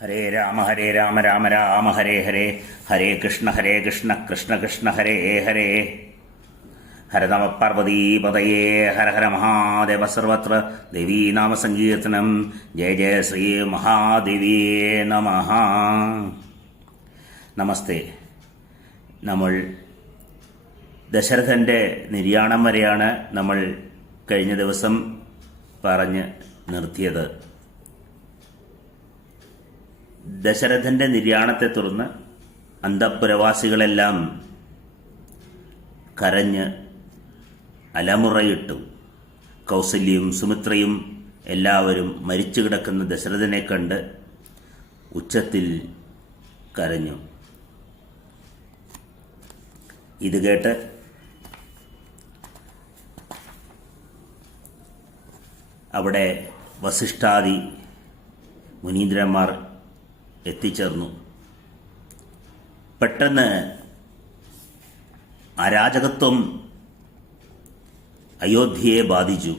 ഹരേ രാമ രാമ രാമ ഹരേ ഹരേ, ഹരേ കൃഷ്ണ കൃഷ്ണ കൃഷ്ണ ഹരേ ഹരേ. ഹര നമ പാർവതീപതയേ, ഹര ഹര മഹാദേവ. സർവത്ര ദേവീനാമസങ്കീർത്തനം. ജയ ജയ ശ്രീ മഹാദേവിയേ നമഃ. നമസ്തേ. നമ്മൾ ദശരഥൻ്റെ നിര്യാണം വരെയാണ് നമ്മൾ കഴിഞ്ഞ ദിവസം പറഞ്ഞ് നിർത്തിയത്. ദശരഥന്റെ നിര്യാണത്തെ തുടർന്ന് അന്തഃപുരവാസികളെല്ലാം കരഞ്ഞ് അലമുറയിട്ടു. കൗസല്യയും സുമിത്രയും എല്ലാവരും മരിച്ചു കിടക്കുന്ന ദശരഥനെ കണ്ട് ഉച്ചത്തിൽ കരഞ്ഞു. ഇത് കേട്ട് അവിടെ വസിഷ്ഠാദി മുനീന്ദ്രന്മാർ എത്തിച്ചേർന്നു. പെട്ടെന്ന് അരാജകത്വം അയോധ്യയെ ബാധിച്ചു.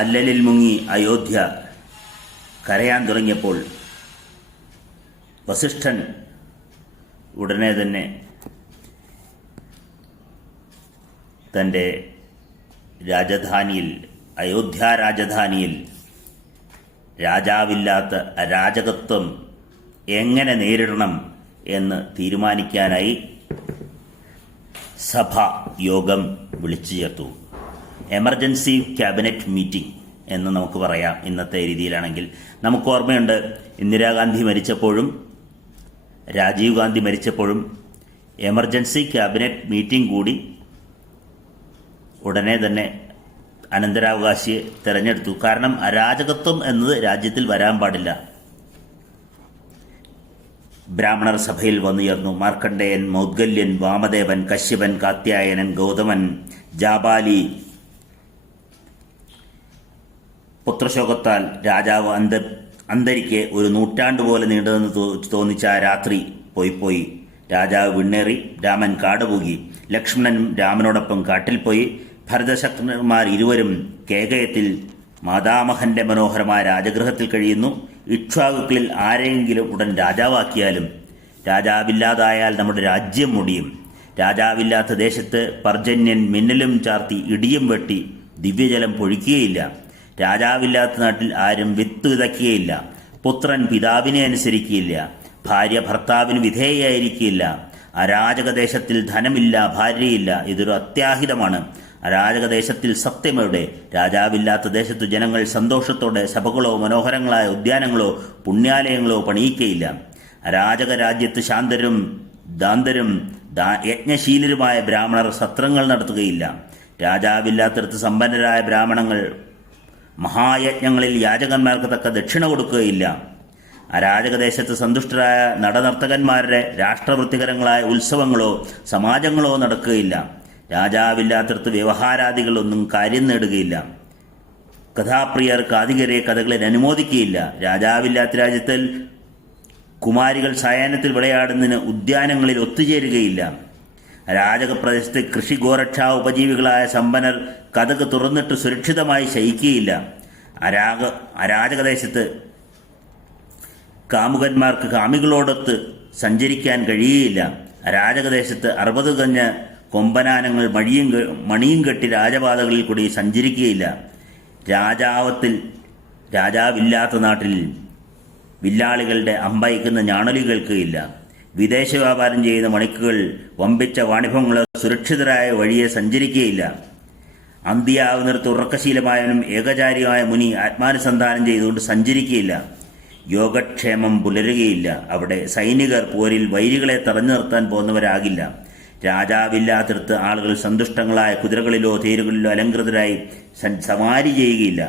അല്ലലിൽ മുങ്ങി അയോധ്യ കരയാൻ തുടങ്ങിയപ്പോൾ വസിഷ്ഠൻ ഉടനെ തന്നെ തൻ്റെ രാജധാനിയിൽ, അയോധ്യ രാജധാനിയിൽ രാജാവില്ലാത്ത അരാജകത്വം എങ്ങനെ നേരിടണം എന്ന് തീരുമാനിക്കാനായി സഭാ യോഗം വിളിച്ചു ചേർത്തു. എമർജൻസി ക്യാബിനറ്റ് മീറ്റിംഗ് എന്ന് നമുക്ക് പറയാം ഇന്നത്തെ രീതിയിലാണെങ്കിൽ. നമുക്ക് ഓർമ്മയുണ്ട്, Indira Gandhi മരിച്ചപ്പോഴും Rajeev Gandhi മരിച്ചപ്പോഴും emergency cabinet meeting കൂടി ഉടനെ തന്നെ അനന്തരാവകാശിയെ തെരഞ്ഞെടുത്തു. കാരണം അരാജകത്വം എന്നത് രാജ്യത്തിൽ വരാൻ പാടില്ല. ബ്രാഹ്മണർ സഭയിൽ വന്നുയർന്നു. മാർക്കണ്ഡേയൻ, മൗദ്ഗല്യൻ, വാമദേവൻ, കശ്യപൻ, കാത്യായനൻ, ഗൗതമൻ, ജാബാലി. പുത്രശോകത്താൽ രാജാവ് അന്തരിക്ക് ഒരു നൂറ്റാണ്ട് പോലെ നീണ്ടതെന്ന് തോന്നിച്ച ആ രാത്രി പോയി. രാജാവ് വിണ്ണേറി. രാമൻ കാടുപോകി. ലക്ഷ്മണൻ രാമനോടൊപ്പം കാട്ടിൽ പോയി. ഭരതശത്രുന്മാർ ഇരുവരും കേകയത്തിൽ മാതാമഹന്റെ മനോഹരമായ രാജഗൃഹത്തിൽ കഴിയുന്നു. ഇക്ഷ്വാകുക്കളിൽ ആരെങ്കിലും ഉടൻ രാജാവാക്കിയാലും രാജാവില്ലാതായാൽ നമ്മുടെ രാജ്യം മുടിയും. രാജാവില്ലാത്ത ദേശത്ത് പർജന്യൻ മിന്നലും ചാർത്തി ഇടിയും വെട്ടി ദിവ്യജലം പൊഴിക്കുകയില്ല. രാജാവില്ലാത്ത നാട്ടിൽ ആരും വിത്ത് വിതയ്ക്കുകയില്ല. പുത്രൻ പിതാവിനെ അനുസരിക്കുകയില്ല. ഭാര്യ ഭർത്താവിന് വിധേയായിരിക്കില്ല. അരാജകദേശത്തിൽ ധനമില്ല, ഭാര്യയില്ല. ഇതൊരു അത്യാഹിതമാണ്. അരാജകദേശത്തിൽ സത്യമെവിടെ? രാജാവില്ലാത്ത ദേശത്തു ജനങ്ങൾ സന്തോഷത്തോടെ സഭകളോ മനോഹരങ്ങളായ ഉദ്യാനങ്ങളോ പുണ്യാലയങ്ങളോ പണിയിക്കയില്ല. അരാജക രാജ്യത്ത് ശാന്തരും ദാന്തരും യജ്ഞശീലരുമായ ബ്രാഹ്മണർ സത്രങ്ങൾ നടത്തുകയില്ല. രാജാവില്ലാത്തടത്ത് സമ്പന്നരായ ബ്രാഹ്മണങ്ങൾ മഹായജ്ഞങ്ങളിൽ യാചകന്മാർക്ക് തക്ക ദക്ഷിണ കൊടുക്കുകയില്ല. അരാജകദേശത്ത് സന്തുഷ്ടരായ നടനർത്തകന്മാരുടെ രാഷ്ട്രവൃത്തികരങ്ങളായ ഉത്സവങ്ങളോ സമാജങ്ങളോ നടക്കുകയില്ല. രാജാവില്ലാത്തടത്ത് വ്യവഹാരാദികളൊന്നും കാര്യം നേടുകയില്ല. കഥാപ്രിയർ കാതികരെ കഥകളിൽ അനുമോദിക്കുകയില്ല. രാജാവില്ലാത്ത രാജ്യത്തിൽ കുമാരികൾ സായാഹ്നത്തിൽ വിളയാടുന്നതിന് ഉദ്യാനങ്ങളിൽ ഒത്തുചേരുകയില്ല. അരാജകപ്രദേശത്ത് കൃഷി ഗോരക്ഷാ ഉപജീവികളായ സമ്പന്നർ കഥക് തുറന്നിട്ട് സുരക്ഷിതമായി ശയിക്കുകയില്ല. അരാജകദേശത്ത് കാമുകന്മാർക്ക് കാമികളോടൊത്ത് സഞ്ചരിക്കാൻ കഴിയുകയില്ല. അരാജകദേശത്ത് 60 കഞ്ഞ കൊമ്പനാനങ്ങൾ മണിയും കെട്ടി രാജപാതകളിൽ കൂടി സഞ്ചരിക്കുകയില്ല. രാജാവില്ലാത്ത നാട്ടിൽ വില്ലാളികളുടെ അമ്പയക്കുന്ന ഞാണലി കേൾക്കുകയില്ല. വിദേശ വ്യാപാരം ചെയ്യുന്ന മണിക്കുകൾ വമ്പിച്ച വാണിഭങ്ങളോ സുരക്ഷിതരായ വഴിയെ സഞ്ചരിക്കുകയില്ല. അന്ത്യാവുന്നിടത്ത് ഉറക്കശീലമായവനും ഏകചാരിയായ മുനി ആത്മാനുസന്ധാനം ചെയ്തുകൊണ്ട് സഞ്ചരിക്കുകയില്ല. യോഗക്ഷേമം പുലരുകയില്ല. അവിടെ സൈനികർ പോരിൽ വൈരികളെ തടഞ്ഞു നിർത്താൻ പോകുന്നവരാകില്ല. രാജാവില്ലാത്തിടത്ത് ആളുകൾ സന്തുഷ്ടങ്ങളായ കുതിരകളിലോ തേരുകളിലോ അലങ്കൃതരായി സവാരി ചെയ്യുകയില്ല.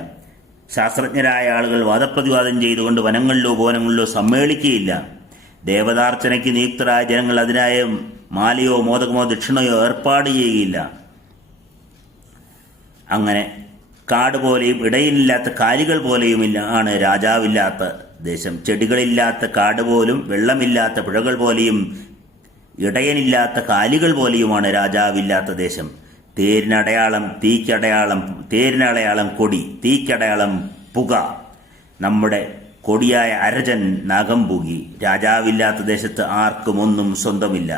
ശാസ്ത്രജ്ഞരായ ആളുകൾ വാദപ്രതിവാദം ചെയ്തുകൊണ്ട് വനങ്ങളിലോ ഭവനങ്ങളിലോ സമ്മേളിക്കുകയില്ല. ദേവതാർച്ചനയ്ക്ക് നിയുക്തരായ ജനങ്ങൾ അതിനായ മാലയോ മോദകമോ ദക്ഷിണയോ ഏർപ്പാട് ചെയ്യുകയില്ല. അങ്ങനെ കാട് പോലെയും ഇടയിലില്ലാത്ത കാലികൾ പോലെയും ആണ് രാജാവില്ലാത്ത ദേശം. ചെടികളില്ലാത്ത കാട് പോലും വെള്ളമില്ലാത്ത പുഴകൾ പോലെയും ഇടയനില്ലാത്ത കാലികൾ പോലെയുമാണ് രാജാവില്ലാത്ത ദേശം. തേരിനടയാളം തീക്കടയാളം, തേരിനടയാളം കൊടി, തീക്കടയാളം പുക. നമ്മുടെ കൊടിയായ അരജൻ നഖം പൂകി. രാജാവില്ലാത്ത ദേശത്ത് ആർക്കും ഒന്നും സ്വന്തമില്ല.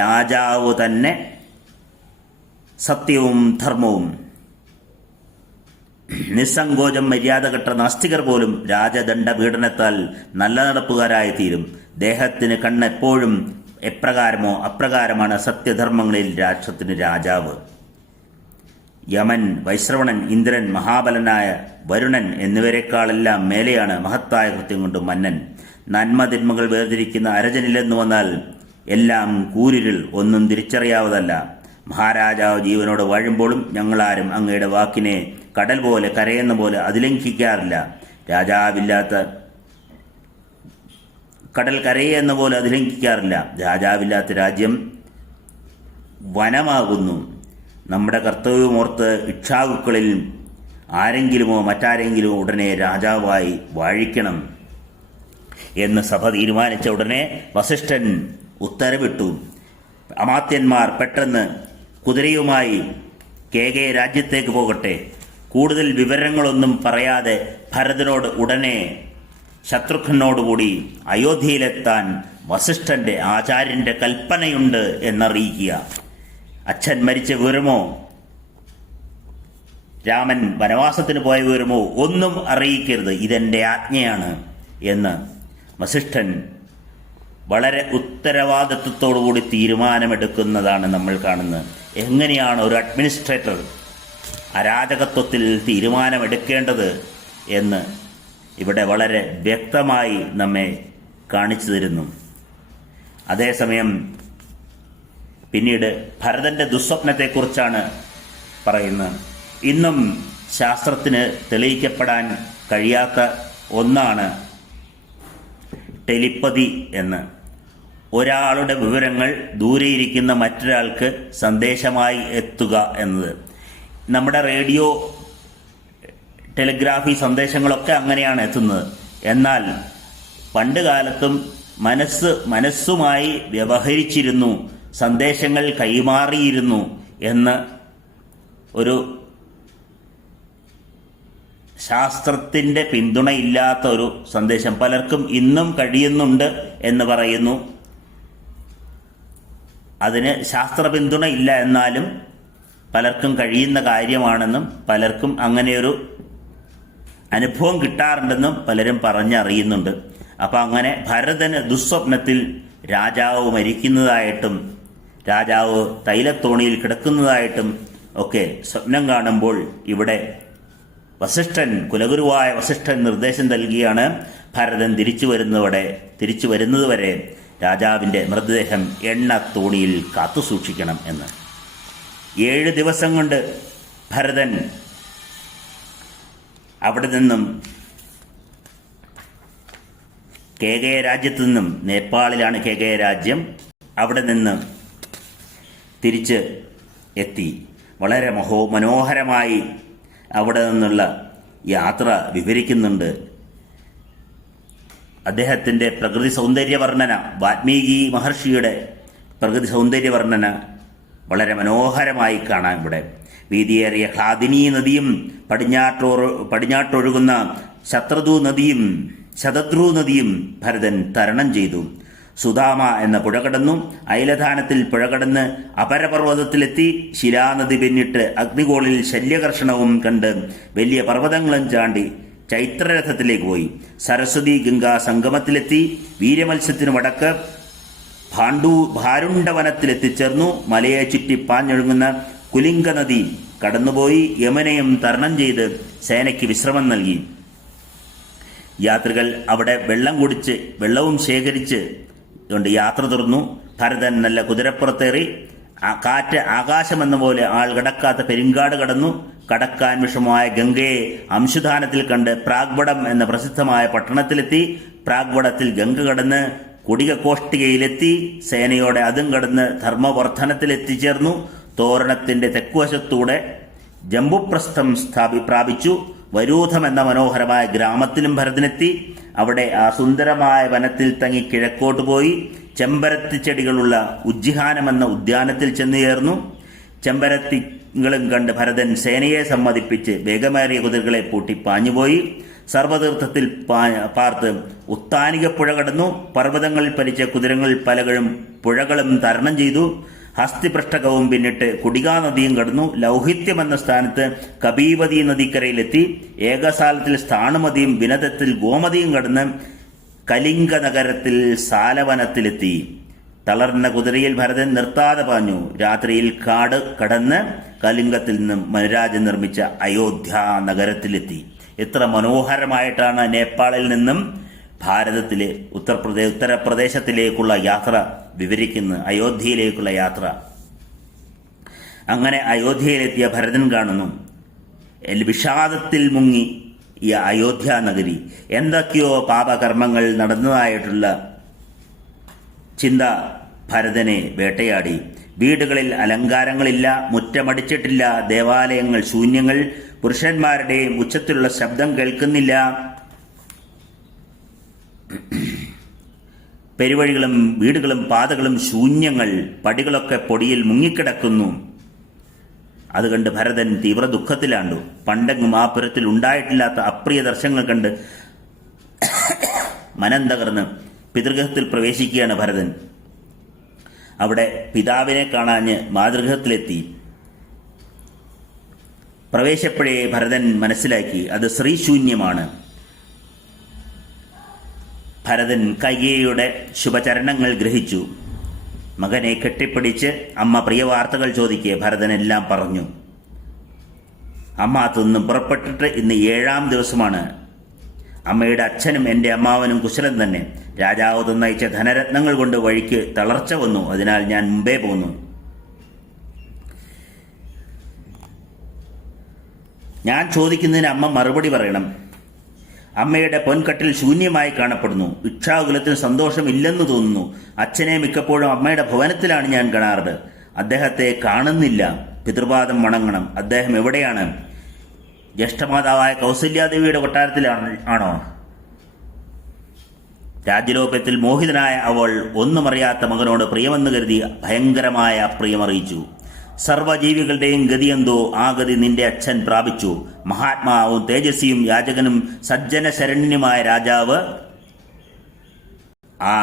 രാജാവ് തന്നെ സത്യവും ധർമ്മവും നിസ്സങ്കോചം മര്യാദ കെട്ട നാസ്തികർ പോലും രാജദണ്ഡ പീഡനത്താൽ നല്ല നടപ്പുകാരായി തീരും. ദേഹത്തിന് കണ്ണെപ്പോഴും എപ്രകാരമോ അപ്രകാരമാണ് സത്യധർമ്മങ്ങളിൽ രാഷ്ട്രത്തിന് രാജാവ്. യമൻ, വൈശ്രവണൻ, ഇന്ദ്രൻ, മഹാബലനായ വരുണൻ എന്നിവരെക്കാളെല്ലാം മേലെയാണ് മഹത്തായ കൃത്യം കൊണ്ട് മന്നൻ. നന്മ തിന്മകൾ വേർതിരിക്കുന്ന അരജനില്ലെന്ന് വന്നാൽ എല്ലാം കൂരിരുൾ, ഒന്നും തിരിച്ചറിയാവതല്ല. മഹാരാജാവ് ജീവനോട് വാഴുമ്പോഴും ഞങ്ങളാരും അങ്ങയുടെ വാക്കിനെ കടൽ പോലെ കരയുന്ന പോലെ അതിലംഘിക്കാറില്ല. കടൽ കരയെന്ന പോലെ അതിലംഘിക്കാറില്ല. രാജാവില്ലാത്ത രാജ്യം വനമാകുന്നു. നമ്മുടെ കർത്തവ്യമോർത്ത് ഇക്ഷാകുക്കളിൽ ആരെങ്കിലുമോ മറ്റാരെങ്കിലുമോ ഉടനെ രാജാവായി വാഴിക്കണം എന്ന് സഭ തീരുമാനിച്ച ഉടനെ വസിഷ്ഠൻ ഉത്തരവിട്ടു. അമാത്യന്മാർ പെട്ടെന്ന് കുതിരയുമായി കേകയ രാജ്യത്തേക്ക് പോകട്ടെ. കൂടുതൽ വിവരങ്ങളൊന്നും പറയാതെ ഭരതനോട് ഉടനെ ശത്രുഘ്നോടുകൂടി അയോധ്യയിലെത്താൻ വസിഷ്ഠന്റെ ആചാര്യന്റെ കൽപ്പനയുണ്ട് എന്നറിയിക്കുക. അച്ഛൻ മരിച്ച വിവരമോ രാമൻ വനവാസത്തിന് പോയ വിവരമോ ഒന്നും അറിയിക്കരുത്, ഇതെന്റെ ആജ്ഞയാണ് എന്ന് വസിഷ്ഠൻ വളരെ ഉത്തരവാദിത്വത്തോടുകൂടി തീരുമാനമെടുക്കുന്നതാണ് നമ്മൾ കാണുന്നത്. എങ്ങനെയാണ് ഒരു അഡ്മിനിസ്ട്രേറ്റർ അരാജകത്വത്തിൽ തീരുമാനമെടുക്കേണ്ടത് എന്ന് ഇവിടെ വളരെ വ്യക്തമായി നമ്മെ കാണിച്ചു തരുന്നു. അതേസമയം പിന്നീട് ഭരതന്റെ ദുസ്വപ്നത്തെക്കുറിച്ചാണ് പറയുന്നത്. ഇന്നും ശാസ്ത്രത്തിന് തെളിയിക്കപ്പെടാൻ കഴിയാത്ത ഒന്നാണ് ടെലിപ്പതി എന്ന്. ഒരാളുടെ വിവരങ്ങൾ ദൂരെയിരിക്കുന്ന മറ്റൊരാൾക്ക് സന്ദേശമായി എത്തുക എന്നത്. നമ്മുടെ റേഡിയോ, ടെലിഗ്രാഫി സന്ദേശങ്ങളൊക്കെ അങ്ങനെയാണ് എത്തുന്നത്. എന്നാൽ പണ്ട് കാലത്തും മനസ്സുമായി വ്യവഹരിച്ചിരുന്നു, സന്ദേശങ്ങൾ കൈമാറിയിരുന്നു എന്ന് ഒരു ശാസ്ത്രത്തിൻ്റെ പിന്തുണയില്ലാത്ത ഒരു സന്ദേശം പലർക്കും ഇന്നും കഴിയുന്നുണ്ട് എന്ന് പറയുന്നു. അതിന് ശാസ്ത്ര പിന്തുണ ഇല്ല എന്നാലും പലർക്കും കഴിയുന്ന കാര്യമാണെന്നും പലർക്കും അങ്ങനെയൊരു അനുഭവം കിട്ടാറുണ്ടെന്നും പലരും പറഞ്ഞറിയുന്നുണ്ട്. അപ്പം അങ്ങനെ ഭരതന് ദുസ്വപ്നത്തിൽ രാജാവ് മരിക്കുന്നതായിട്ടും രാജാവ് തൈലത്തോണിയിൽ കിടക്കുന്നതായിട്ടും ഒക്കെ സ്വപ്നം കാണുമ്പോൾ ഇവിടെ കുലഗുരുവായ വസിഷ്ഠൻ നിർദ്ദേശം നൽകിയാണ് ഭരതൻ തിരിച്ചു വരുന്നതുവരെ രാജാവിൻ്റെ മൃതദേഹം എണ്ണത്തോണിയിൽ കാത്തു സൂക്ഷിക്കണം എന്ന്. 7 ദിവസം കൊണ്ട് ഭരതൻ അവിടെ നിന്നും കേകയ രാജ്യത്തു നിന്നും, നേപ്പാളിലാണ് കേകയ രാജ്യം, അവിടെ നിന്ന് തിരിച്ച് എത്തി. വളരെ മനോഹരമായി അവിടെ നിന്നുള്ള യാത്ര വിവരിക്കുന്നുണ്ട്. അദ്ദേഹത്തിൻ്റെ പ്രകൃതി സൗന്ദര്യ വർണ്ണന, വാൽമീകി മഹർഷിയുടെ പ്രകൃതി സൗന്ദര്യ വർണ്ണന വളരെ മനോഹരമായി കാണാം. ഇവിടെ വീതിയേറിയ ഖ്ലാദിനി നദിയും പടിഞ്ഞാട്ടൊഴുകുന്ന ശതദ്രു നദിയും ഭരതൻ തരണം ചെയ്തു. സുധാമ എന്ന പുഴ കടന്നു. ഐലധാനത്തിൽ പുഴ കടന്ന് അപരപർവ്വതത്തിലെത്തി. ശിലാനദി പിന്നിട്ട് അഗ്നികോളിൽ ശല്യകർഷണവും കണ്ട് വലിയ പർവ്വതങ്ങളും ചാണ്ടി ചൈത്രരഥത്തിലേക്ക് പോയി. സരസ്വതി ഗംഗാ സംഗമത്തിലെത്തി. വീരമത്സ്യത്തിനു വടക്ക് ഭാരുണ്ടവനത്തിലെത്തിച്ചേർന്നു. മലയെ ചുറ്റി പാഞ്ഞൊഴുകുന്ന കുലിംഗ നദി കടന്നുപോയി. യമുനയും തരണം ചെയ്ത് സേനയ്ക്ക് വിശ്രമം നൽകി. യാത്രികൾ അവിടെ വെള്ളവും ശേഖരിച്ച് കൊണ്ട് യാത്ര തുറന്നു. ഭരതൻ നല്ല കുതിരപ്പുറത്തേറി. കാറ്റ് ആകാശമെന്ന പോലെ ആൾ കടക്കാത്ത പെരിങ്കാട് കടന്നു. കടക്കാൻ വിഷമമായ ഗംഗയെ അംശുധാനത്തിൽ കണ്ട് പ്രാഗ്വടം എന്ന പ്രസിദ്ധമായ പട്ടണത്തിലെത്തി. പ്രാഗ്വടത്തിൽ ഗംഗ കടന്ന് കുടികകോഷ്ടികയിലെത്തി. സേനയോടെ അതും കടന്ന് ധർമ്മവർദ്ധനത്തിലെത്തിച്ചേർന്നു. തോരണത്തിന്റെ തെക്കുവശത്തൂടെ ജംബുപ്രസ്ഥം പ്രാപിച്ചു. വരൂഥം എന്ന മനോഹരമായ ഗ്രാമത്തിലും ഭരതനെത്തി. അവിടെ ആ സുന്ദരമായ വനത്തിൽ തങ്ങി കിഴക്കോട്ട് പോയി ചെമ്പരത്തി ചെടികളുള്ള ഉജ്ജിഹാനം എന്ന ഉദ്യാനത്തിൽ ചെന്നു ചേർന്നു. ചെമ്പരത്തികളും കണ്ട് ഭരതൻ സേനയെ സമ്മതിപ്പിച്ച് വേഗമേറിയ കുതിരകളെ പൂട്ടി പാഞ്ഞുപോയി. സർവതീർത്ഥത്തിൽ പാർത്ത് ഉത്താനിക പുഴ കടന്നു. പർവ്വതങ്ങളിൽ പരിച്ച കുതിരകൾ പലകളും പുഴകളും തരണം ചെയ്തു. ഹസ്തിപൃഷ്ഠകവും പിന്നിട്ട് കുടികാ നദിയും കടന്നു. ലൗഹിത്യമെന്ന സ്ഥാനത്ത് കപീവതി നദിക്കരയിലെത്തി. ഏകസാലത്തിൽ സ്ഥാണുമതിയും വിനതത്തിൽ ഗോമതിയും കടന്ന് കലിംഗ നഗരത്തിൽ സാലവനത്തിലെത്തി. തളർന്ന കുതിരയിൽ ഭരതൻ നിർത്താതെ പാഞ്ഞു. രാത്രിയിൽ കാട് കടന്ന് കലിംഗത്തിൽ നിന്നും മനുരാജൻ നിർമ്മിച്ച അയോധ്യ നഗരത്തിലെത്തി. എത്ര മനോഹരമായിട്ടാണ് നേപ്പാളിൽ നിന്നും ഭാരതത്തിലെ ഉത്തരപ്രദേശത്തിലേക്കുള്ള യാത്ര വിവരിക്കുന്നത്, അയോധ്യയിലേക്കുള്ള യാത്ര. അങ്ങനെ അയോധ്യയിലെത്തിയ ഭരതൻ കാണുന്നു വിഷാദത്തിൽ മുങ്ങി ഈ അയോധ്യ നഗരി. എന്തൊക്കെയോ പാപകർമ്മങ്ങൾ നടന്നതായിട്ടുള്ള ചിന്ത ഭരതനെ വേട്ടയാടി. വീടുകളിൽ അലങ്കാരങ്ങളില്ല, മുറ്റമടിച്ചിട്ടില്ല, ദേവാലയങ്ങൾ ശൂന്യങ്ങൾ, പുരുഷന്മാരുടെയും ഉച്ചത്തിലുള്ള ശബ്ദം കേൾക്കുന്നില്ല, പെരുവഴികളും വീടുകളും പാതകളും ശൂന്യങ്ങൾ, പടികളൊക്കെ പൊടിയിൽ മുങ്ങിക്കിടക്കുന്നു. അതുകണ്ട് ഭരതൻ തീവ്ര ദുഃഖത്തിലാണ്ടു. പണ്ടെങ്ങും ആ പുരത്തിൽ ഉണ്ടായിട്ടില്ലാത്ത അപ്രിയ ദർശനങ്ങൾ കണ്ട് മനം തകർന്ന് പിതൃഗൃഹത്തിൽ പ്രവേശിക്കുകയാണ് ഭരതൻ. അവിടെ പിതാവിനെ കാണാഞ്ഞ് മാതൃഗൃഹത്തിലെത്തി. പ്രവേശപ്പോഴേ ഭരതൻ മനസ്സിലാക്കി അത് ശ്രീശൂന്യമാണ്. ഭരതൻ കൈകേയിയുടെ ശുഭചരണങ്ങൾ ഗ്രഹിച്ചു. മകനെ കെട്ടിപ്പിടിച്ച് അമ്മ പ്രിയ വാർത്തകൾ ചോദിക്കെ ഭരതൻ എല്ലാം പറഞ്ഞു. അമ്മ അതൊന്നും പുറപ്പെട്ടിട്ട് ഇന്ന് 7-ാം ദിവസമാണ്. അമ്മയുടെ അച്ഛനും എൻ്റെ അമ്മാവനും കുശലം തന്നെ. രാജാവ് തന്നയച്ച ധനരത്നങ്ങൾ കൊണ്ട് വഴിക്ക് തളർച്ച വന്നു. അതിനാൽ ഞാൻ മുമ്പേ പോന്നു. ഞാൻ ചോദിക്കുന്നതിന് അമ്മ മറുപടി പറയണം. അമ്മയുടെ പൊൻകട്ടിൽ ശൂന്യമായി കാണപ്പെടുന്നു. ഇക്ഷാകുലത്തിന് സന്തോഷമില്ലെന്ന് തോന്നുന്നു. അച്ഛനെ മിക്കപ്പോഴും അമ്മയുടെ ഭവനത്തിലാണ് ഞാൻ കാണാറുണ്ട്. അദ്ദേഹത്തെ കാണുന്നില്ല. പിതൃപാദം വണങ്ങണം. അദ്ദേഹം എവിടെയാണ്? ജ്യേഷ്ഠമാതാവായ കൗസല്യാദേവിയുടെ കൊട്ടാരത്തിലാണോ? രാജ്യലോകത്തിൽ മോഹിതനായ അവൾ ഒന്നുമറിയാത്ത മകനോട് പ്രിയമെന്ന് കരുതി ഭയങ്കരമായ അപ്രിയമറിയിച്ചു. സർവ്വജീവികളുടെയും ഗതിയെന്തോ ആ ഗതി നിന്റെ അച്ഛൻ പ്രാപിച്ചു. മഹാത്മാവും തേജസ്വിയും യാചകനും സജ്ജന ശരണ്യനുമായ രാജാവ് ആ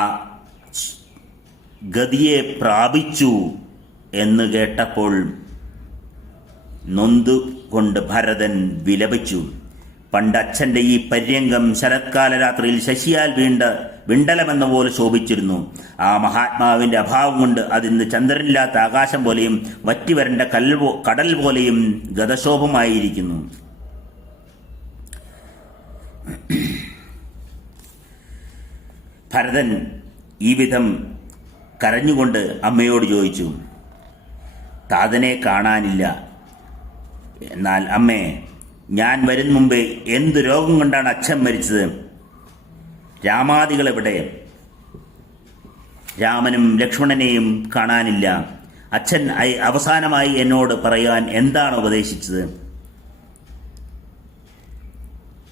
ഗതിയെ പ്രാപിച്ചു എന്ന് കേട്ടപ്പോൾ നൊന്തുകൊണ്ട് ഭരതൻ വിലപിച്ചു. പണ്ടച്ഛൻ്റെ ഈ പര്യങ്കം ശരത്കാല രാത്രിയിൽ ശശിയാൽ വിണ്ടലമെന്ന പോലെ ശോഭിച്ചിരുന്നു. ആ മഹാത്മാവിൻ്റെ അഭാവം കൊണ്ട് അതിന്ന് ചന്ദ്രനില്ലാത്ത ആകാശം പോലെയും വറ്റിവരണ്ട കടൽ പോലെയും ഗതശോഭമായിരിക്കുന്നു. ഭരതൻ ഈ വിധം കരഞ്ഞുകൊണ്ട് അമ്മയോട് ചോദിച്ചു, താതനെ കാണാനില്ല. എന്നാൽ അമ്മേ, ഞാൻ വരും മുമ്പേ എന്ത് രോഗം കൊണ്ടാണ് അച്ഛൻ മരിച്ചത്? രാമാദികൾ എവിടെ? രാമനും ലക്ഷ്മണനെയും കാണാനില്ല. അച്ഛൻ അവസാനമായി എന്നോട് പറയാൻ എന്താണ് ഉപദേശിച്ചത്?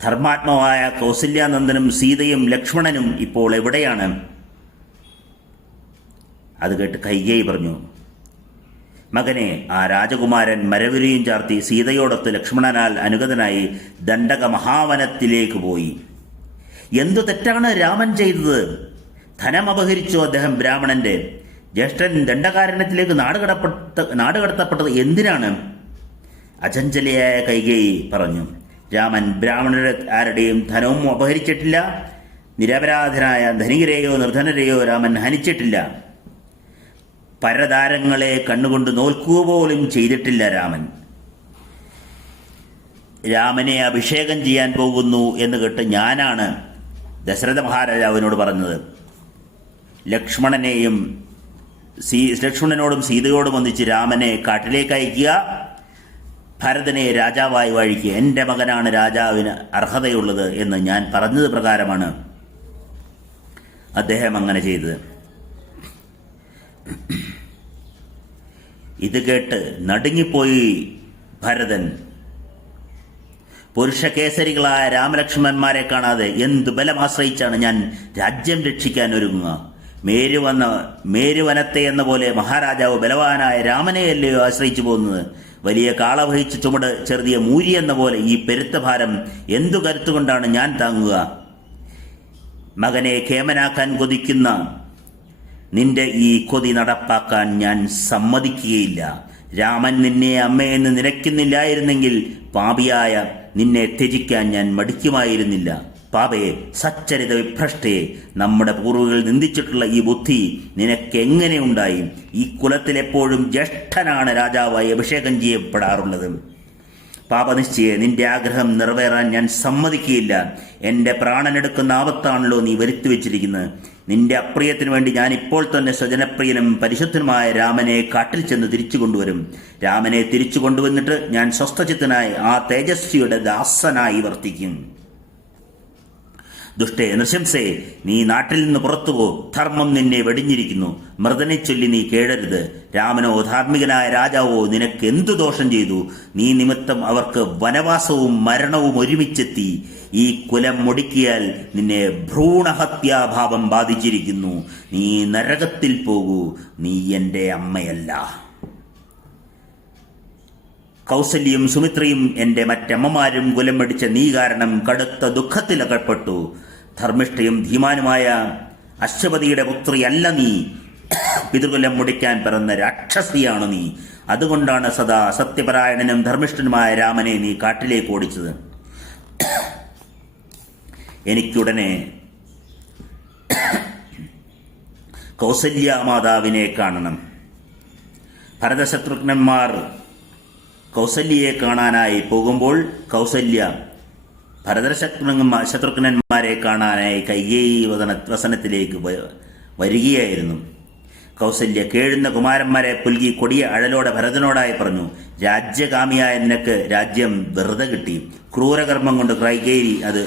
ധർമാത്മാവായ കൗസല്യാനന്ദനും സീതയും ലക്ഷ്മണനും ഇപ്പോൾ എവിടെയാണ്? അത് കേട്ട് കൈകേയി പറഞ്ഞു, മകനെ, ആ രാജകുമാരൻ മരവിരിയും ചാർത്തി സീതയോടൊത്ത് ലക്ഷ്മണനാൽ അനുഗതനായി ദണ്ഡക മഹാവനത്തിലേക്ക് പോയി. എന്തു തെറ്റാണ് രാമൻ ചെയ്തത്? ധനം അപഹരിച്ചു അദ്ദേഹം ബ്രാഹ്മണന്റെ. ജ്യേഷ്ഠൻ ദണ്ഡകാരണ്യത്തിലേക്ക് നാടുകടത്തപ്പെട്ടത് എന്തിനാണ്? അചഞ്ചലയായ കൈകേയി പറഞ്ഞു, രാമൻ ബ്രാഹ്മണരുടെ ആരുടെയും ധനവും അപഹരിച്ചിട്ടില്ല. നിരപരാധനായ ധനികരെയോ നിർധനരെയോ രാമൻ ഹനിച്ചിട്ടില്ല. പരതാരങ്ങളെ കണ്ണുകൊണ്ട് നോൽക്കുക പോലും ചെയ്തിട്ടില്ല രാമൻ. രാമനെ അഭിഷേകം ചെയ്യാൻ പോകുന്നു എന്ന് കേട്ട് ഞാനാണ് ദശരഥ മഹാരാജാവിനോട് പറഞ്ഞത്. ലക്ഷ്മണനോടും സീതയോടും ഒന്നിച്ച് രാമനെ കാട്ടിലേക്ക് അയക്കുക, ഭരതനെ രാജാവായി വാഴിക്കുക. എൻ്റെ മകനാണ് രാജാവിന് അർഹതയുള്ളത് എന്ന് ഞാൻ പറഞ്ഞത് പ്രകാരമാണ് അദ്ദേഹം അങ്ങനെ ചെയ്തത്. ഇത് കേട്ട് നടുങ്ങിപ്പോയി ഭരതൻ. പുരുഷകേസരികളായ രാമലക്ഷ്മണന്മാരെ കാണാതെ എന്തു ബലമാശ്രയിച്ചാണ് ഞാൻ രാജ്യം രക്ഷിക്കാൻ ഒരുങ്ങുക? മേരുവനത്തെ എന്ന പോലെ മഹാരാജാവ് ബലവാനായ രാമനെയല്ലയോ ആശ്രയിച്ചു പോകുന്നത്? വലിയ കാള വഹിച്ച് ചുമട് ചെറുതിയ മൂരി എന്ന പോലെ ഈ പെരുത്ത ഭാരം എന്തു കരുത്തുകൊണ്ടാണ് ഞാൻ താങ്ങുക? മകനെ കേമനാക്കാൻ കൊതിക്കുന്ന നിന്റെ ഈ കൊതി നടപ്പാക്കാൻ ഞാൻ സമ്മതിക്കുകയില്ല. രാമൻ നിന്നെ അമ്മയെന്ന് നിലയ്ക്കുന്നില്ലായിരുന്നെങ്കിൽ പാപിയായ നിന്നെ ത്യജിക്കാൻ ഞാൻ മടിക്കുമായിരുന്നില്ല. പാപയെ, സച്ചരിത വിഭ്രഷ്ടയെ, നമ്മുടെ പൂർവികൾ നിന്ദിച്ചിട്ടുള്ള ഈ ബുദ്ധി നിനക്കെങ്ങനെ ഉണ്ടായി? ഈ കുലത്തിലെപ്പോഴും ജ്യേഷ്ഠനാണ് രാജാവായി അഭിഷേകം ചെയ്യപ്പെടാറുള്ളത്. പാപനിശ്ചയെ, നിന്റെ ആഗ്രഹം നിറവേറാൻ ഞാൻ സമ്മതിക്കുകയില്ല. എൻ്റെ പ്രാണനെടുക്കുന്ന ആപത്താണല്ലോ നീ വരുത്തി വെച്ചിരിക്കുന്നത്. നിന്റെ അപ്രിയത്തിനു വേണ്ടി ഞാൻ ഇപ്പോൾ തന്നെ സ്വജനപ്രിയനും പരിശുദ്ധനുമായ രാമനെ കാട്ടിൽ ചെന്ന് തിരിച്ചു കൊണ്ടുവരും. രാമനെ തിരിച്ചു കൊണ്ടുവന്നിട്ട് ഞാൻ സ്വസ്ഥചിത്തനായി ആ തേജസ്വിയുടെ ദാസനായി വർത്തിക്കും. ദുഷ്ടേ, നൃശംസേ, നീ നാട്ടിൽ നിന്ന് പുറത്തുപോ. ധർമ്മം നിന്നെ വെടിഞ്ഞിരിക്കുന്നു. മൃതനെ ചൊല്ലി നീ കേഴരുത്. രാമനോ ധാർമ്മികനായ രാജാവോ നിനക്ക് എന്തു ദോഷം ചെയ്തു? നീ നിമിത്തം അവർക്ക് വനവാസവും മരണവും ഒരുമിച്ചെത്തി. ഈ കുലം മുടിക്കിയാൽ നിന്നെ ഭ്രൂണഹത്യാഭാവം ബാധിച്ചിരിക്കുന്നു. നീ നരകത്തിൽ പോകൂ. നീ എൻ്റെ അമ്മയല്ല. കൗസല്യയും സുമിത്രയും എൻ്റെ മറ്റമ്മമാരും കുലം പിടിച്ച നീ കാരണം കടുത്ത ദുഃഖത്തിലകപ്പെട്ടു. ധർമ്മിഷ്ഠയും ധീമാനുമായ അശ്വപതിയുടെ പുത്രിയല്ല നീ. പിതൃകുലം മുടിക്കാൻ പിറന്ന രാക്ഷസിയാണ് നീ. അതുകൊണ്ടാണ് സദാ സത്യപരായണനും ധർമ്മിഷ്ഠനുമായ രാമനെ നീ കാട്ടിലേക്ക് ഓടിച്ചത്. എനിക്കുടനെ കൗസല്യാമാതാവിനെ കാണണം. ഭരതശത്രുഘ്നന്മാർ കൗസല്യയെ കാണാനായി പോകുമ്പോൾ കൗസല്യ ശത്രുഘ്നന്മാരെ കാണാനായി കൈകേയി വസനത്തിലേക്ക് വരികയായിരുന്നു. കൗസല്യ കേഴുന്ന കുമാരന്മാരെ പുൽകി കൊടിയ അഴലോടെ ഭരതനോടായി പറഞ്ഞു, രാജ്യകാമിയായ നിനക്ക് രാജ്യം വെറുതെ കിട്ടി. ക്രൂരകർമ്മം കൊണ്ട് കൈകേയി അത്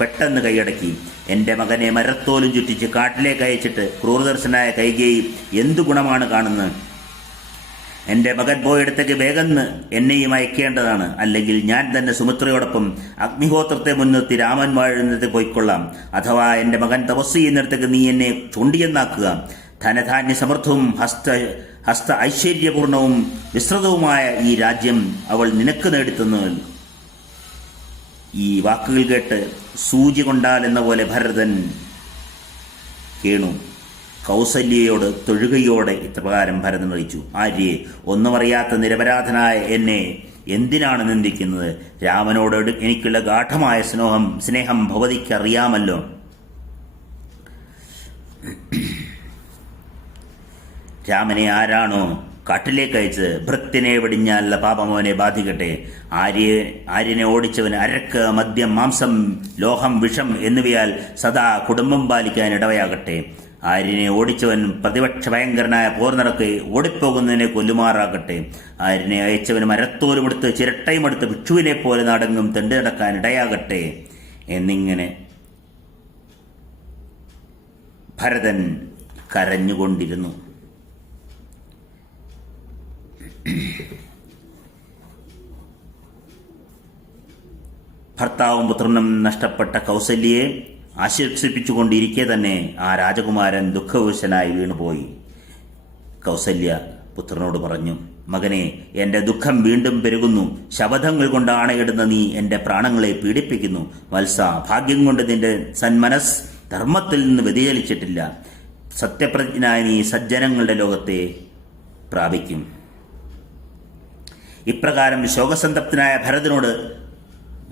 പെട്ടെന്ന് കൈയടക്കി. എൻ്റെ മകനെ മരത്തോലും ചുറ്റിച്ച് കാട്ടിലേക്ക് അയച്ചിട്ട് ക്രൂരദർശനായ കൈകേയി എന്തു ഗുണമാണ് കാണുന്നത്? എൻ്റെ മകൻ പോയിടത്തേക്ക് വേഗം എന്നെയും അയക്കേണ്ടതാണ്. അല്ലെങ്കിൽ ഞാൻ തന്നെ സുമിത്രയോടൊപ്പം അഗ്നിഹോത്രത്തെ മുൻനിർത്തി രാമൻ വാഴുന്നിടത്തേക്ക് പോയിക്കൊള്ളാം. അഥവാ എൻ്റെ മകൻ തപസ് ചെയ്യുന്നിടത്തേക്ക് നീ എന്നെ ചുണ്ടിയെന്നാക്കുക. ധനധാന്യ സമൃദ്ധവും ഹസ്ത ഐശ്വര്യപൂർണവും വിസ്തൃതവുമായ ഈ രാജ്യം അവൾ നിനക്ക് നേടിത്തന്നു. ഈ വാക്കുകൾ കേട്ട് സൂചി കൊണ്ടാൽ എന്ന പോലെ ഭരതൻ കേണു. കൗസല്യയോട് തൊഴുകയോടെ ഇപ്രകാരം ഭരതൻ അറിയിച്ചു, ആര്യയെ, ഒന്നുമറിയാത്ത നിരപരാധനായ എന്നെ എന്തിനാണ് നിന്ദിക്കുന്നത്? രാമനോട് എനിക്കുള്ള ഗാഠമായ സ്നേഹം ഭവതിക്കറിയാമല്ലോ. രാമനെ ആരാണോ കാട്ടിലേക്ക് അയച്ചത്, ഭൃത്യനെ വെടിഞ്ഞാലുള്ള പാപം അവനെ ബാധിക്കട്ടെ. ആര്യനെ ഓടിച്ചവന് അരക്ക്, മദ്യം, മാംസം, ലോഹം, വിഷം എന്നിവയാൽ സദാ കുടുംബം പാലിക്കാൻ ഇടവയാകട്ടെ. ആര്യനെ ഓടിച്ചവൻ പ്രതിപക്ഷ ഭയങ്കരനായ പോർനിറക്കെ ഓടിപ്പോകുന്നതിനെ കൊല്ലുമാറാകട്ടെ. ആര്യനെ അയച്ചവന് മരത്തോലുമെടുത്ത് ചിരട്ടയുമെടുത്ത് ഭിക്ഷുവിനെ പോലെ നടങ്ങും തെണ്ടി നടക്കാൻ ഇടയാകട്ടെ. എന്നിങ്ങനെ ഭരതൻ കരഞ്ഞുകൊണ്ടിരുന്നു. ഭർത്താവും പുത്രനും നഷ്ടപ്പെട്ട കൗസല്യയെ ആശ്വസിപ്പിച്ചുകൊണ്ടിരിക്കെ തന്നെ ആ രാജകുമാരൻ ദുഃഖവിവശനായി വീണുപോയി. കൗസല്യ പുത്രനോട് പറഞ്ഞു, മകനെ, എൻ്റെ ദുഃഖം വീണ്ടും പെരുകുന്നു. ശപഥങ്ങൾ കൊണ്ട് ആണയിടുന്ന നീ എൻ്റെ പ്രാണങ്ങളെ പീഡിപ്പിക്കുന്നു. വത്സ, ഭാഗ്യം കൊണ്ട് നിന്റെ സന്മനസ് ധർമ്മത്തിൽ നിന്ന് വ്യതിചലിച്ചിട്ടില്ല. സത്യപ്രജ്ഞനായ നീ സജ്ജനങ്ങളുടെ ലോകത്തെ പ്രാപിക്കും. ഇപ്രകാരം ശോകസന്തപ്തനായ ഭരതനോട്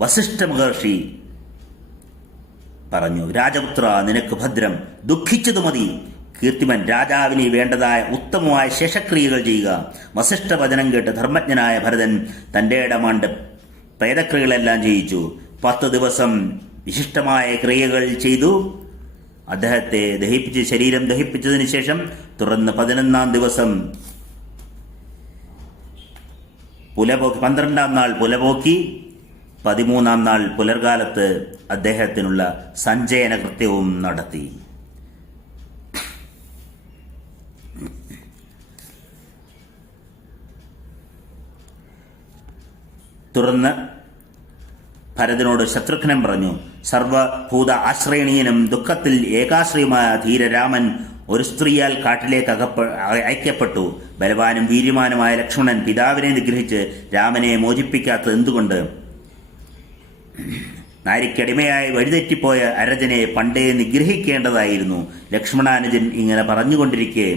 വസിഷ്ഠ മഹർഷി പറഞ്ഞു, രാജപുത്ര, നിനക്ക് ഭദ്രം. ദുഃഖിച്ചതു മതി. കീർത്തിമൻ, രാജാവിന് വേണ്ടതായ ഉത്തമമായ ശേഷക്രിയകൾ ചെയ്യുക. വസിഷ്ഠ വചനം കേട്ട് ധർമ്മജ്ഞനായ ഭരതൻ തൻ്റെ ഇടമാണ്ട് പ്രേതക്രിയകളെല്ലാം ചെയ്യിച്ചു. 10 ദിവസം വിശിഷ്ടമായ ക്രിയകൾ ചെയ്തു അദ്ദേഹത്തെ ശരീരം ദഹിപ്പിച്ചതിന് ശേഷം തുറന്ന് 11-ാം ദിവസം 12-ാം നാൾ പുലപോക്കി 13-ാം നാൾ പുലർകാലത്ത് അദ്ദേഹത്തിനുള്ള സഞ്ചയന കൃത്യവും നടത്തി. തുടർന്ന് ഭരതനോട് ശത്രുഘ്നൻ പറഞ്ഞു, സർവഭൂത ആശ്രയണീയനും ദുഃഖത്തിൽ ഏകാശ്രയമായ ധീരരാമൻ ഒരു സ്ത്രീയാൽ കാട്ടിലേക്ക് അയക്കപ്പെട്ടു. ബലവാനും വീര്യമാനുമായ ലക്ഷ്മണൻ പിതാവിനെ നിഗ്രഹിച്ച് രാമനെ മോചിപ്പിക്കാത്തത് എന്തുകൊണ്ട്? നാരിക്കടിമയായി വഴിതെറ്റിപ്പോയ അരജനെ പണ്ടേ നിഗ്രഹിക്കേണ്ടതായിരുന്നു. ലക്ഷ്മണാനുജൻ ഇങ്ങനെ പറഞ്ഞുകൊണ്ടിരിക്കെ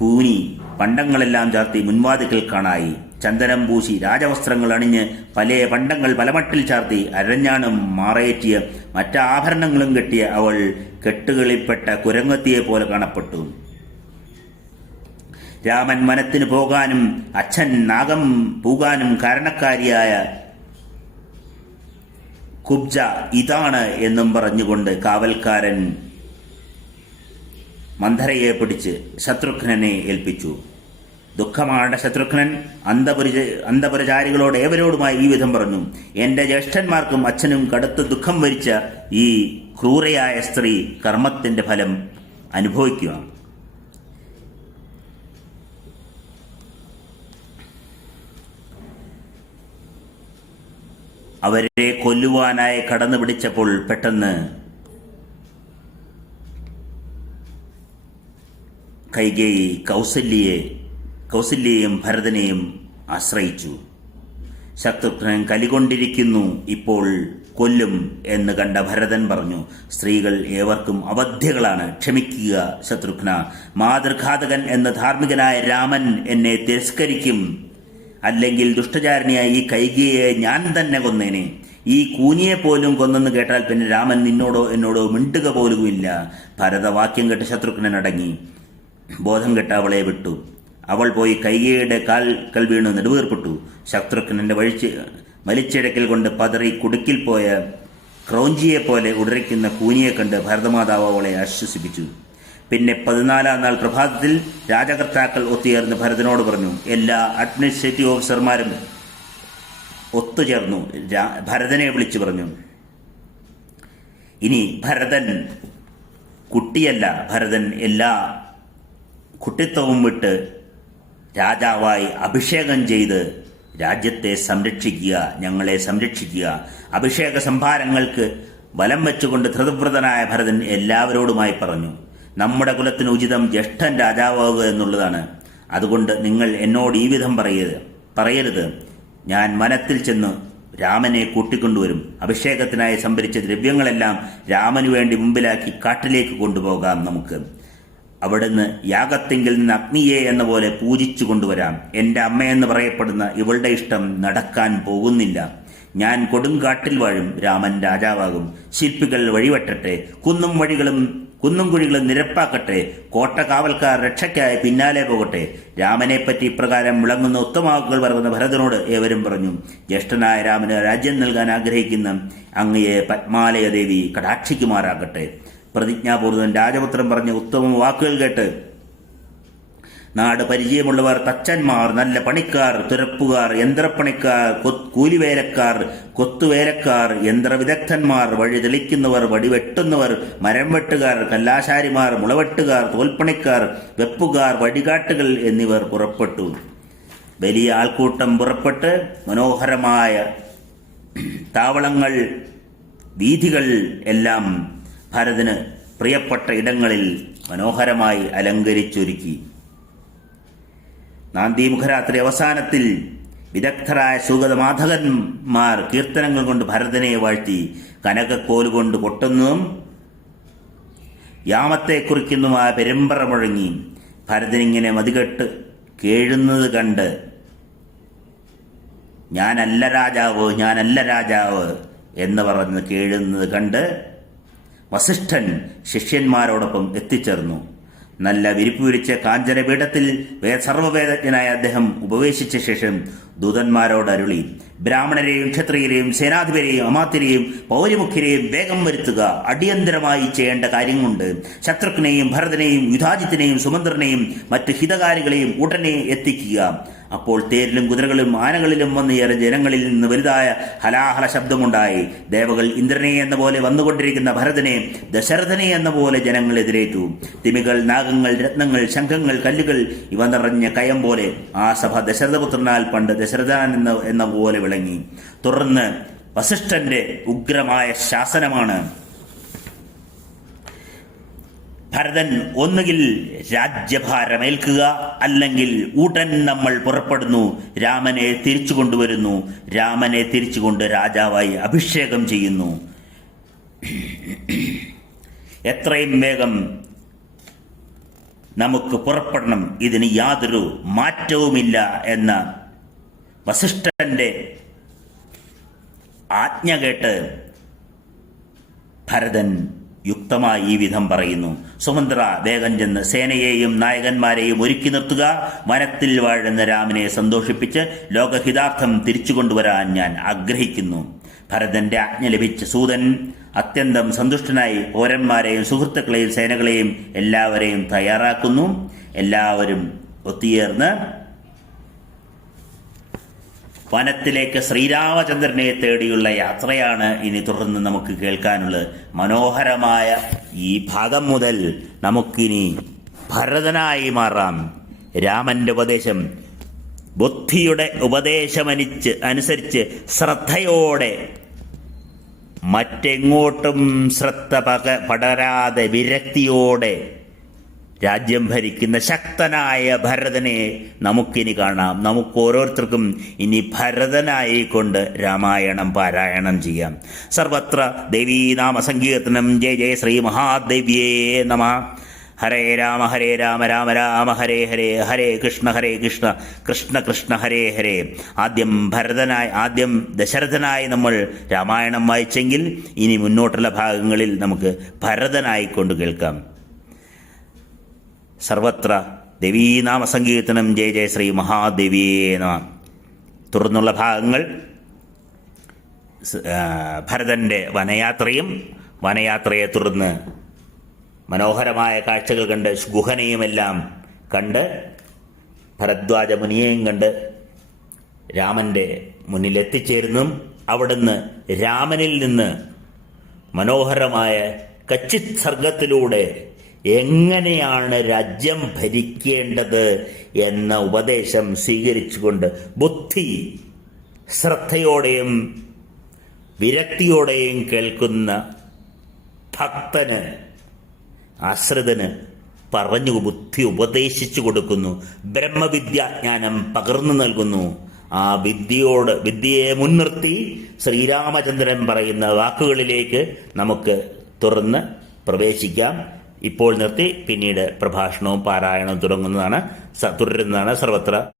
കൂനി പണ്ടങ്ങളെല്ലാം ചാർത്തി മുൻവാതിക്കൽ കാണായി. ചന്ദനം പൂശി രാജവസ്ത്രങ്ങൾ അണിഞ്ഞ് പല പണ്ടങ്ങൾ പലമട്ടിൽ ചാർത്തി അരഞ്ഞാണും മാറയേറ്റിയ മറ്റാഭരണങ്ങളും കെട്ടിയ അവൾ കെട്ടുകളിൽപ്പെട്ട കുരങ്ങത്തിയെ പോലെ കാണപ്പെട്ടു. രാമൻ വനത്തിന് പോകാനും അച്ഛൻ നാഗം പൂകാനും കാരണക്കാരിയായ കുബ്ജ ഇതാണ് എന്നും പറഞ്ഞുകൊണ്ട് കാവൽക്കാരൻ മന്ധരയെ പിടിച്ച് ശത്രുഘ്നനെ ഏൽപ്പിച്ചു. ദുഃഖമാണ്ട ശത്രുഘ്നൻ അന്തപുരചാരികളോട് ഏവരോടുമായി ഈ വിധം പറഞ്ഞു: എന്റെ ജ്യേഷ്ഠന്മാർക്കും അച്ഛനും കടുത്ത ദുഃഖം വരിച്ച ഈ ക്രൂരയായ സ്ത്രീ കർമ്മത്തിന്റെ ഫലം അനുഭവിക്കുക. അവരെ കൊല്ലുവാനായി കടന്നു പിടിച്ചപ്പോൾ പെട്ടെന്ന് കൈകേയി കൗസല്യയെയും ഭരതനെയും ആശ്രയിച്ചു. ശത്രുഘ്നൻ കലികൊണ്ടിരിക്കുന്നു, ഇപ്പോൾ കൊല്ലും എന്ന് കണ്ട ഭരതൻ പറഞ്ഞു: സ്ത്രീകൾ ഏവർക്കും അവധ്യകളാണ്, ക്ഷമിക്കുക ശത്രുഘ്ന. മാതൃഘാതകൻ എന്ന ധാർമ്മികനായ രാമൻ എന്നെ തിരസ്കരിക്കും. അല്ലെങ്കിൽ ദുഷ്ടചാരണിയായ ഈ കൈകേയെ ഞാൻ തന്നെ കൊന്നേനെ. ഈ കൂനിയെ പോലും കൊന്നെന്ന് കേട്ടാൽ പിന്നെ രാമൻ നിന്നോടോ എന്നോടോ മിണ്ടുക പോലുമില്ല. ഭരതവാക്യം കേട്ട് ശത്രുഘ്നൻ അടങ്ങി. ബോധം കെട്ട് അവളെ വിട്ടു. അവൾ പോയി കൈകേയുടെ കാൽക്കൽ വീണ് നെടുവീർപ്പെട്ടു. ശത്രുഘ്നന്റെ വലിച്ചിഴക്കൽ കൊണ്ട് പതറി കുടുക്കിൽ പോയ ക്രൗഞ്ചിയെ പോലെ ഉടറിക്കുന്ന കൂനിയെ കണ്ട് ഭരതമാതാവ് അവളെ ആശ്വസിപ്പിച്ചു. പിന്നെ 14-ാം നാൾ പ്രഭാതത്തിൽ രാജകർത്താക്കൾ ഒത്തുചേർന്ന് ഭരതനോട് പറഞ്ഞു. എല്ലാ അഡ്മിനിസ്ട്രേറ്റീവ് ഓഫീസർമാരും ഒത്തുചേർന്നു ഭരതനെ വിളിച്ചു പറഞ്ഞു: ഇനി ഭരതൻ കുട്ടിയല്ല, ഭരതൻ എല്ലാ കുട്ടിത്വവും വിട്ട് രാജാവായി അഭിഷേകം ചെയ്ത് രാജ്യത്തെ സംരക്ഷിക്കുക, ഞങ്ങളെ സംരക്ഷിക്കുക. അഭിഷേക സംഭാരങ്ങൾക്ക് വലം വെച്ചുകൊണ്ട് ധൃതവ്രതനായ ഭരതൻ എല്ലാവരോടുമായി പറഞ്ഞു: നമ്മുടെ കുലത്തിന് ഉചിതം ജ്യേഷ്ഠൻ രാജാവാകുക എന്നുള്ളതാണ്. അതുകൊണ്ട് നിങ്ങൾ എന്നോട് ഈ വിധം പറയരുത്. ഞാൻ വനത്തിൽ ചെന്ന് രാമനെ കൂട്ടിക്കൊണ്ടുവരും. അഭിഷേകത്തിനായി സംഭരിച്ച ദ്രവ്യങ്ങളെല്ലാം രാമനു വേണ്ടി മുമ്പിലാക്കി കാട്ടിലേക്ക് കൊണ്ടുപോകാം. നമുക്ക് അവിടുന്ന് യാഗത്തിങ്കിൽ നിന്ന് അഗ്നിയെ എന്ന പോലെ പൂജിച്ചു കൊണ്ടുവരാം. എൻ്റെ അമ്മയെന്ന് പറയപ്പെടുന്ന ഇവളുടെ ഇഷ്ടം നടക്കാൻ പോകുന്നില്ല. ഞാൻ കൊടുങ്കാട്ടിൽ വാഴും, രാമൻ രാജാവാകും. ശില്പികൾ വഴിവെട്ടട്ടെ, കുന്നും കുഴികളും നിരപ്പാക്കട്ടെ. കോട്ട കാവൽക്കാർ രക്ഷയ്ക്കായി പിന്നാലെ പോകട്ടെ. രാമനെപ്പറ്റി ഇപ്രകാരം വിളങ്ങുന്ന ഉത്തമാവുകൾ പറയുന്ന ഭരതനോട് ഏവരും പറഞ്ഞു: ജ്യേഷ്ഠനായ രാമന് രാജ്യം നൽകാൻ ആഗ്രഹിക്കുന്ന അങ്ങയെ പത്മാലയ ദേവി കടാക്ഷിക്കുമാറാകട്ടെ. പ്രതിജ്ഞാപൂർവ്വം രാജപുത്രൻ പറഞ്ഞ ഉത്തമ വാക്കുകൾ കേട്ട് നാട് പരിചയമുള്ളവർ, തച്ചന്മാർ, നല്ല പണിക്കാർ, തുരപ്പുകാർ, യന്ത്രപ്പണിക്കാർ, കൂലിവേലക്കാർ, കൊത്തുവേലക്കാർ, യന്ത്രവിദഗ്ധന്മാർ, വഴി തെളിക്കുന്നവർ, വടിവെട്ടുന്നവർ, മരം വെട്ടുകാർ, കല്ലാശാരിമാർ, മുളവെട്ടുകാർ, തോൽപ്പണിക്കാർ, വെപ്പുകാർ, വടികാട്ടുകൾ എന്നിവർ പുറപ്പെട്ടു. വലിയ ആൾക്കൂട്ടം പുറപ്പെട്ട് മനോഹരമായ താവളങ്ങൾ, വീഥികൾ എല്ലാം ഭരതന് പ്രിയപ്പെട്ട ഇടങ്ങളിൽ മനോഹരമായി അലങ്കരിച്ചൊരുക്കി. നാന്ദീമുഖരാത്രി അവസാനത്തിൽ വിദഗ്ധരായ സുഗതമാധകന്മാർ കീർത്തനങ്ങൾ കൊണ്ട് ഭരതനെ വാഴ്ത്തി. കനകക്കോലുകൊണ്ട് കൊട്ടുന്നതും യാമത്തെ കുറിക്കുന്നതുമായ പെരുമ്പറ മുഴങ്ങി. ഭരതനിങ്ങനെ മതികെട്ട് കേഴുന്നത് കണ്ട് ഞാനല്ല രാജാവ് എന്ന് പറഞ്ഞ് കേഴുന്നത് കണ്ട് വസിഷ്ഠൻ ശിഷ്യന്മാരോടൊപ്പം എത്തിച്ചേർന്നു. നല്ല വിരിപ്പ് വിരിച്ച കാഞ്ചനപീഠത്തിൽ സർവവേദജ്ഞനായ അദ്ദേഹം ഉപവേശിച്ച ശേഷം ദൂതന്മാരോട് അരുളി: ബ്രാഹ്മണരെയും ക്ഷത്രിയരെയും സേനാധിപരെയും അമാത്യരെയും പൗരമുഖ്യരെയും വേഗം വരുത്തുക. അടിയന്തരമായി ചെയ്യേണ്ട കാര്യങ്ങളുണ്ട്. ശത്രുഘ്നെയും ഭരതനെയും യുധാജിത്തിനെയും സുമന്ത്രനെയും മറ്റ് ഹിതകാരികളെയും ഉടനെ എത്തിക്കുക. അപ്പോൾ തേരിലും കുതിരകളിലും ആനകളിലും വന്നേറെ ജനങ്ങളിൽ നിന്ന് വലുതായ ഹലാഹല ശബ്ദമുണ്ടായി. ദേവകൾ ഇന്ദ്രനെ എന്ന പോലെ വന്നുകൊണ്ടിരിക്കുന്ന ഭരതനെ, ദശരഥനെ എന്ന പോലെ ജനങ്ങൾ എതിരേറ്റു. തിമികൾ, നാഗങ്ങൾ, രത്നങ്ങൾ, ശംഖങ്ങൾ, കല്ലുകൾ ഇവ നിറഞ്ഞ കയം പോലെ ആ സഭ ദശരഥപുത്രനാൽ പണ്ട് ദശരഥൻ എന്ന പോലെ വിളങ്ങി. തുടർന്ന് വസിഷ്ഠന്റെ ഉഗ്രമായ ശാസനമാണ്: ഭരതൻ ഒന്നുകിൽ രാജ്യഭാരമേൽക്കുക, അല്ലെങ്കിൽ ഉടൻ നമ്മൾ പുറപ്പെടുന്നു, രാമനെ തിരിച്ചു കൊണ്ടുവരുന്നു, രാമനെ തിരിച്ചുകൊണ്ട് രാജാവായി അഭിഷേകം ചെയ്യുന്നു. എത്രയും വേഗം നമുക്ക് പുറപ്പെടണം, ഇതിന് യാതൊരു മാറ്റവുമില്ല എന്ന വസിഷ്ഠന്റെ ആജ്ഞ കേട്ട് ഭരതൻ യുക്തമായി ഈ വിധം പറയുന്നു: സുമന്ത്ര, വേഗം ചെന്ന് സേനയെയും നായകന്മാരെയും ഒരുക്കി നിർത്തുക. വനത്തിൽ വാഴുന്ന രാമനെ സന്തോഷിപ്പിച്ച് ലോകഹിതാർത്ഥം തിരിച്ചു കൊണ്ടുവരാൻ ഞാൻ ആഗ്രഹിക്കുന്നു. ഭരതന്റെ ആജ്ഞ ലഭിച്ച സൂതൻ അത്യന്തം സന്തുഷ്ടനായി പൗരന്മാരെയും സുഹൃത്തുക്കളെയും സേനകളെയും എല്ലാവരെയും തയ്യാറാക്കുന്നു. എല്ലാവരും ഒത്തുചേർന്ന് വനത്തിലേക്ക് ശ്രീരാമചന്ദ്രനെ തേടിയുള്ള യാത്രയാണ് ഇനി തുടർന്ന് നമുക്ക് കേൾക്കാനുള്ളത്. മനോഹരമായ ഈ ഭാഗം മുതൽ നമുക്കിനി ഭരതനായി മാറാം. രാമന്റെ ഉപദേശം, ബുദ്ധിയുടെ ഉപദേശമനുസരിച്ച് ശ്രദ്ധയോടെ, മറ്റെങ്ങോട്ടും ശ്രദ്ധ പടരാതെ വിരക്തിയോടെ രാജ്യം ഭരിക്കുന്ന ശക്തനായ ഭരതനെ നമുക്കിനി കാണാം. നമുക്ക് ഓരോരുത്തർക്കും ഇനി ഭരതനായിക്കൊണ്ട് രാമായണം പാരായണം ചെയ്യാം. സർവത്ര ദേവീനാമ സങ്കീർത്തനം. ജയ ജയ ശ്രീ മഹാദേവ്യേ നമ. ഹരേ രാമ രാമ രാമ ഹരേ ഹരേ, ഹരേ കൃഷ്ണ കൃഷ്ണ കൃഷ്ണ ഹരേ ഹരേ. ആദ്യം ദശരഥനായി നമ്മൾ രാമായണം വായിച്ചെങ്കിൽ ഇനി മുന്നോട്ടുള്ള ഭാഗങ്ങളിൽ നമുക്ക് ഭരതനായിക്കൊണ്ട് കേൾക്കാം. സർവത്ര ദേവീനാമ സങ്കീർത്തനം. ജയ ജയ ശ്രീ മഹാദേവിയേ നമ. തുടർന്നുള്ള ഭാഗങ്ങൾ ഭരതൻ്റെ വനയാത്രയും, വനയാത്രയെ തുടർന്ന് മനോഹരമായ കാഴ്ചകൾ കണ്ട് ഗുഹനെയുമെല്ലാം കണ്ട് ഭരദ്വാജ മുനിയെയും കണ്ട് രാമൻ്റെ മുന്നിൽ എത്തിച്ചേരുന്നും അവിടുന്ന് രാമനിൽ നിന്ന് മനോഹരമായ കച്ചിത് സർഗത്തിലൂടെ എങ്ങനെയാണ് രാജ്യം ഭരിക്കേണ്ടത് എന്ന ഉപദേശം സ്വീകരിച്ചുകൊണ്ട് ബുദ്ധി ശ്രദ്ധയോടെയും വിരക്തിയോടെയും കേൾക്കുന്ന ഭക്തന്, ആശ്രിതന് പറഞ്ഞു ബുദ്ധി ഉപദേശിച്ചു കൊടുക്കുന്നു. ബ്രഹ്മവിദ്യാജ്ഞാനം പകർന്നു നൽകുന്നു. ആ വിദ്യയെ മുൻനിർത്തി ശ്രീരാമചന്ദ്രൻ പറയുന്ന വാക്കുകളിലേക്ക് നമുക്ക് തുറന്ന് പ്രവേശിക്കാം. ഇപ്പോൾ നിർത്തി പിന്നീട് പ്രഭാഷണവും പാരായണവും തുടരുന്നതാണ് സർവത്ര